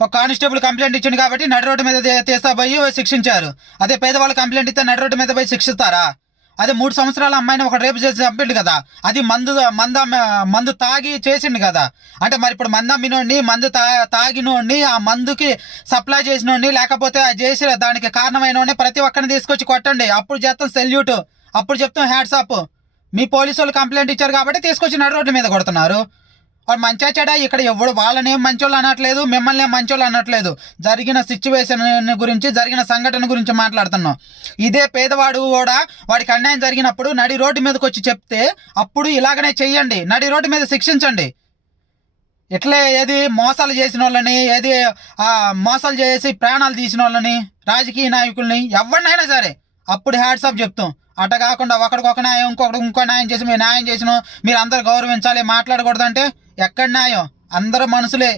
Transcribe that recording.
ఒక constable complaint ఇచ్చింది కాబట్టి నడి రోడ్డు మీద తీస్తా పోయి శిక్షించారు. అదే పేదవాళ్ళు కంప్లైంట్ ఇస్తే నడి రోడ్డు మీద పోయి శిక్షిస్తారా? అదే 3 సంవత్సరాల అమ్మాయిని ఒక రేపు చేసి చంపిండు కదా, అది మందు తాగి చేసిండు కదా. అంటే మరి ఇప్పుడు మందు అమ్మినోడిని, మందు తాగినోడిని, ఆ మందుకి సప్లై చేసినోడిని, లేకపోతే చేసిన దానికి కారణమైన ప్రతి ఒక్కరిని తీసుకొచ్చి కొట్టండి. అప్పుడు చేస్తాం సెల్యూట్, అప్పుడు చెప్తాం హ్యాట్స్ ఆఫ్. మీ పోలీసు వాళ్ళు కంప్లైంట్ ఇచ్చారు కాబట్టి తీసుకొచ్చి నడి రోడ్డు మీద కొడుతున్నారు. వాడు మంచిగా చెడా ఇక్కడ ఎవడు వాళ్ళని ఏం మంచోళ్ళు అనట్లేదు, మిమ్మల్ని ఏం మంచోళ్ళు అనట్లేదు. జరిగిన సిచ్యువేషన్ గురించి, జరిగిన సంఘటన గురించి మాట్లాడుతున్నాం. ఇదే పేదవాడు కూడా వాడికి అన్యాయం జరిగినప్పుడు నడి రోడ్డు మీదకి వచ్చి చెప్తే అప్పుడు ఇలాగనే చెయ్యండి, నడి రోడ్డు మీద శిక్షించండి. ఇట్లే ఏది మోసాలు చేసిన వాళ్ళని, ఏది మోసాలు చేసి ప్రాణాలు తీసిన వాళ్ళని, రాజకీయ నాయకుల్ని, ఎవరినైనా సరే అప్పుడు హ్యాట్స్ ఆఫ్ చెప్తాం. అట్ట కాకుండా ఒకడికొక న్యాయం, ఇంకో న్యాయం చేసి మీరు న్యాయం చేసిన మీరు అందరు గౌరవించాలి, మాట్లాడకూడదంటే ఎక్కడ న్యాయం? అందరూ మనుషులే.